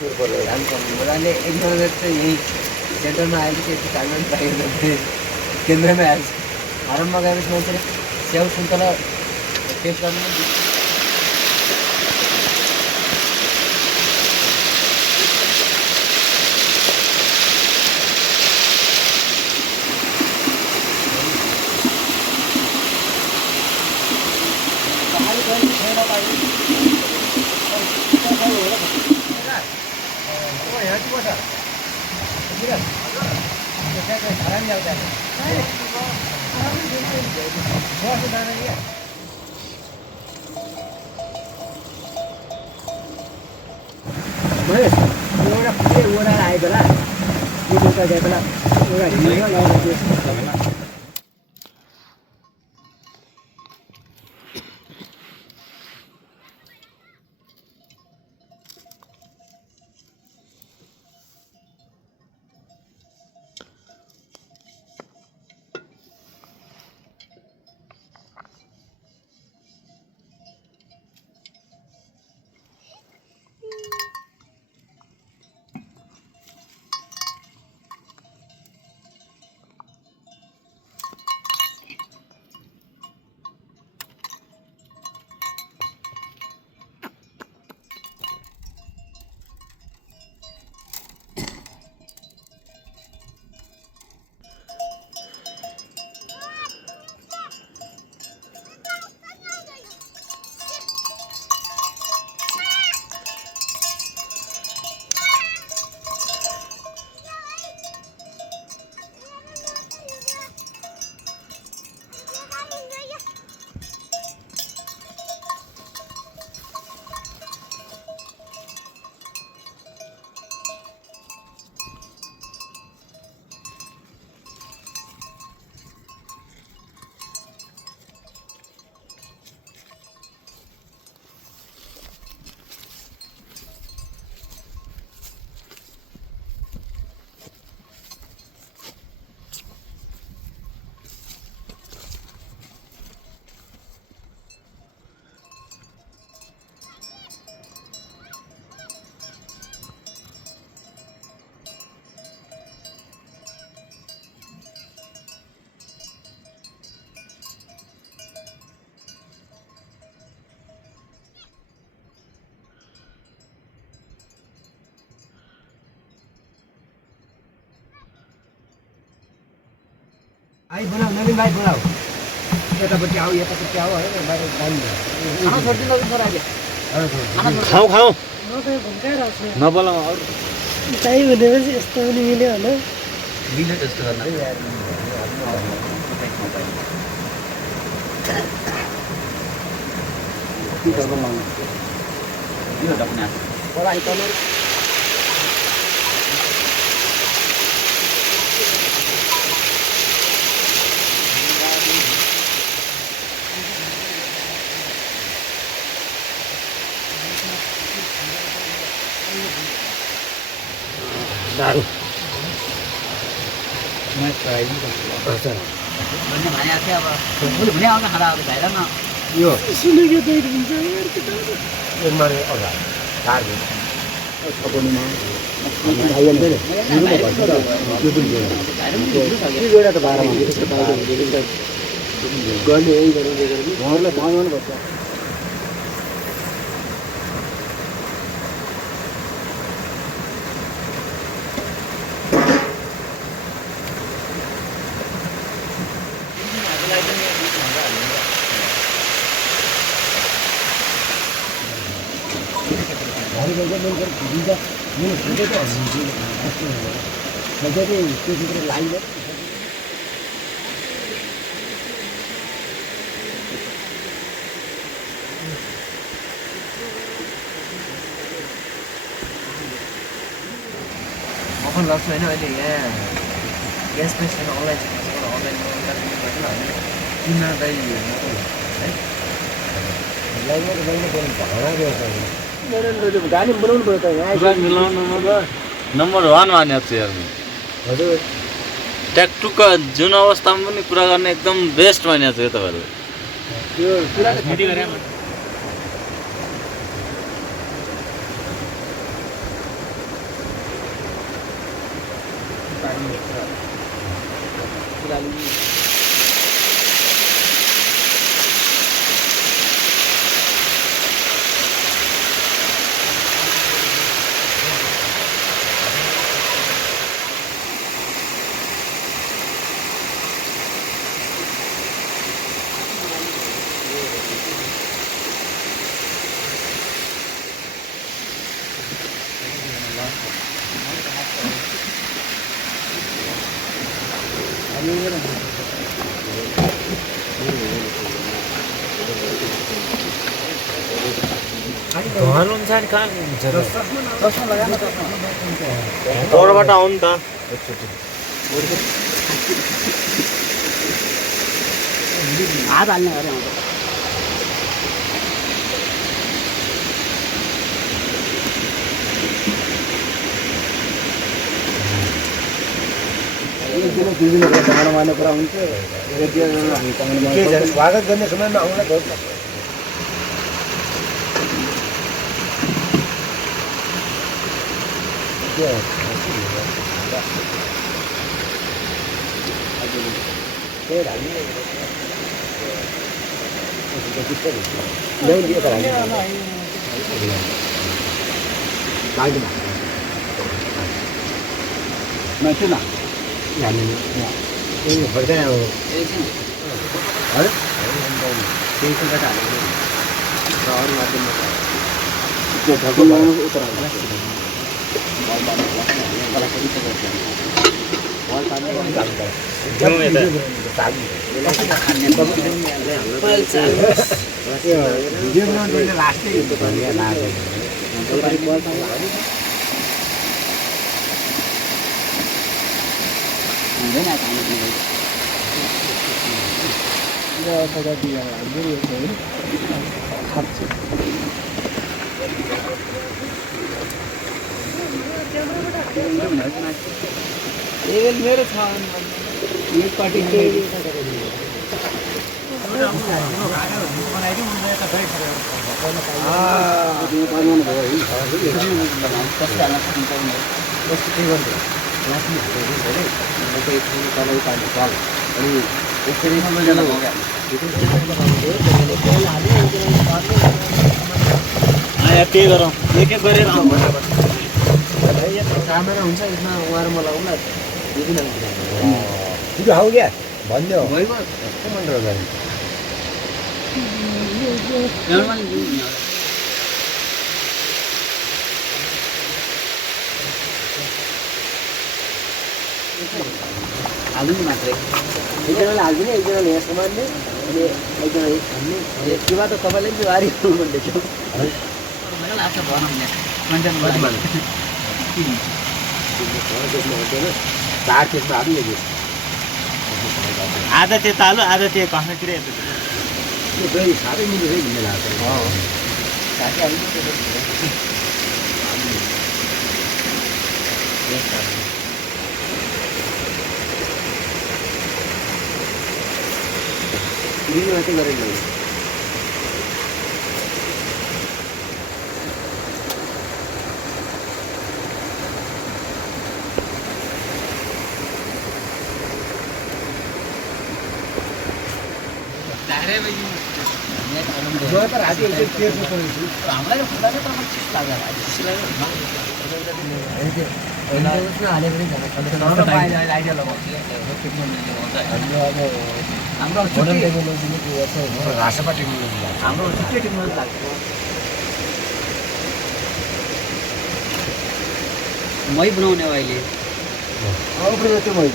धान कमाले एकजना चाहिँ यही सेन्टरमा आएर चाहिँ यति धान पाइयो केन्द्रमा आएछ फारममा गएपछि मान्छेले स्याउ सुन्तला टेस्ट गर्नु भाइ बनाऊ नवीन भाइ बनाऊ यतापट्टि आऊ यतापट्टि आऊ है बाहिर जानु खाना छोड्दिनु छोरा अहिले खाऊ खाऊ म त भुकाइरहेको छु नबोलाऊ अरू चाहिँ भनेपछि यस्तो पनि मिल्यो होला मिल्यो त्यस्तो गर्न यो ढक्ना मलाई त दारू मैं ट्राई नहीं करता अच्छा बन्ने भने आथे अब फुल भने आउन खाना अब भएर न यो सुनेको देख हुन्छ यार किताब एक मारे अगा कार दे खबरमा भाइ अन्त यो जोडा त 12 मा त्यसको बाहिर गर्ने यही गर्ने घरलाई बनाउनु पर्छ अपन लाग्छ हैन अहिले यहाँ ग्यास पेसेन्ट अनलाइन किन्न दाइ है लाइनमा त भाडा व्यवस्था गाडी बनाउनु पर्यो त यहाँ पुरा मिलाउनु नम्बर 1 माने छ यार हजुर ट्याक्टुकको जुन अवस्थामा पनि कुरा गर्ने एकदम बेस्ट माने छ यो तपाईहरुले त्यो कुरा त खेती गरे घर हुन्छ नि कहाँ हुन्छ तलबाट आउनु त हात हाल्ने गरे आउँछ मार्ने कुरा हुन्छ स्वागत गर्ने समयमा आउनलाई बहुत मेरो छ के गरौँ एक गरेर क्यामेरा हुन्छ यसमा उहाँ र मलाई आउला छिटो खाऊ क्या भन्ने हो भइगयो हाल्नु मात्रै एकजनाले हालिदिने एकजनाले यस्तो मान्ने अनि एकजनाले खाने के भए त तपाईँले पनि भारी भन्दैछ आधा त्यो तालु आधा त्यो कसैतिर साह्रै मिलेर हिँड्ने लाग्छ मात्रै गरेर मै बनाउने हो अहिले त्यो मै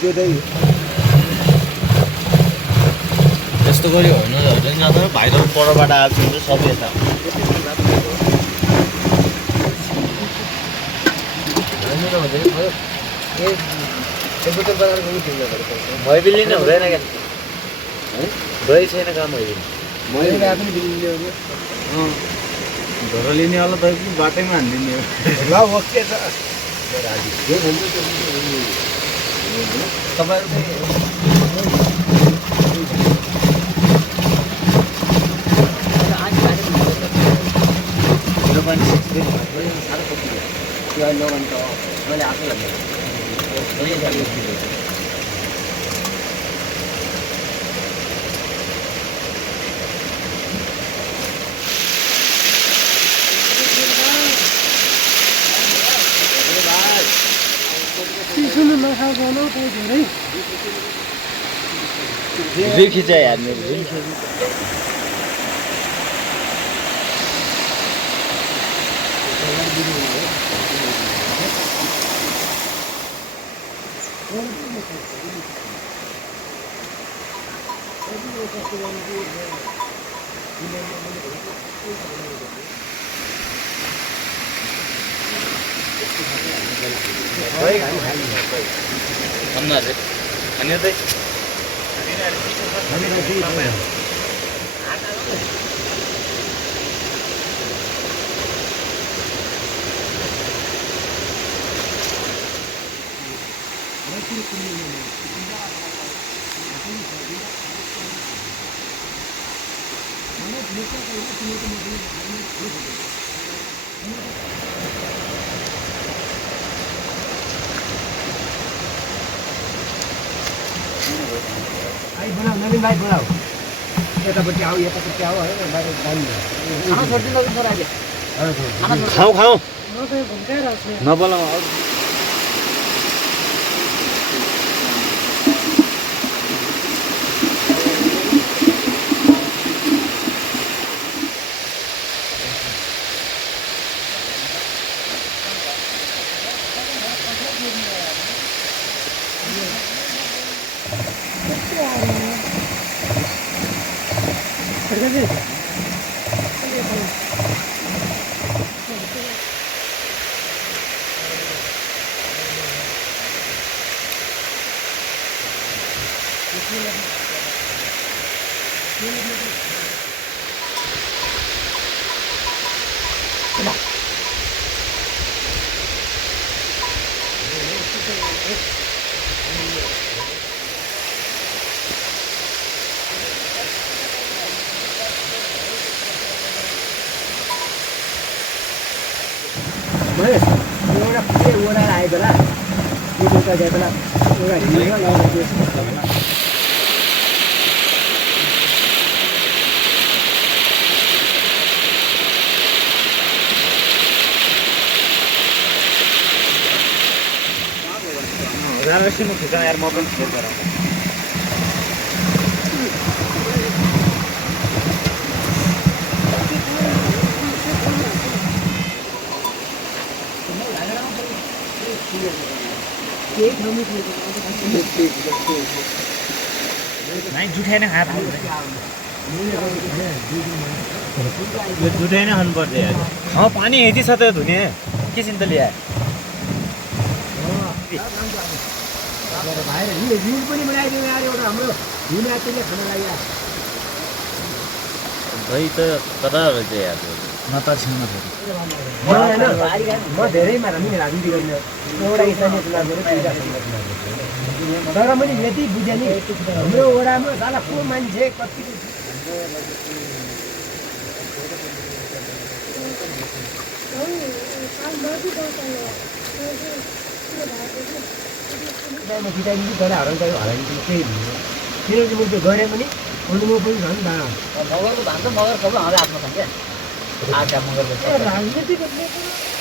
त्यो चाहिँ त्यस्तो गऱ्यो होइन जाँदा भाइरल परबाट आएको छ सबै यता मैबिल नै हुँदैन क्या दही छैन कहाँ मैबिल धरो लिनेवाला दही पनि बाटैमा हानिदिने ल ओके त त्यो अहिले मैले आफै चिसोले नखाएको होला हौ धेरै रिल खिचा यार मेरो रिल खिचा भन्नु अझै अनि चाहिँ भाइ बोलाऊ नवीन भाइ बोलाऊ यतापट्टि आऊ यतापट्टि आऊ है बाहिर जानु खाना छोडिदिनु सर अहिले खाऊ खाऊ म त भन्काइरहेको छु नबोलाऊ महेश एउटा पुरै ओडाएर आए बेला त्यो बेलुका गए बेला एउटा हिँड्यो एउटा त्यो जानवेसी म खिच्न यार म पनि खेल गराउँछु नहीं जुठाइ नै खाए यो जुठाइ नै खानुपर्छ यार पानी यति छ त धुने के चिन्ता ल्याए भाइ रिल पनि बनाइदिउँ यार एउटा हाम्रो हिँड यात्रीले खान लाग्यो भाइ त कता रहेछ यार नतर्सिनु म धेरैमा हामी राजनीति गर्न एउटा स्थानीय चुनाव गरेर तर मैले यति बुझेँ नि हाम्रो वडामा साला को मान्छे कति खिचाइदिन्छु तर हराइदिन्छु केही किनकि म त्यो गरेँ पनि अनुभव पनि छ नि त मगरको भान्सा मगर सबै हँदै आफ्नो छ क्या आटा मगर राजनीति गर्ने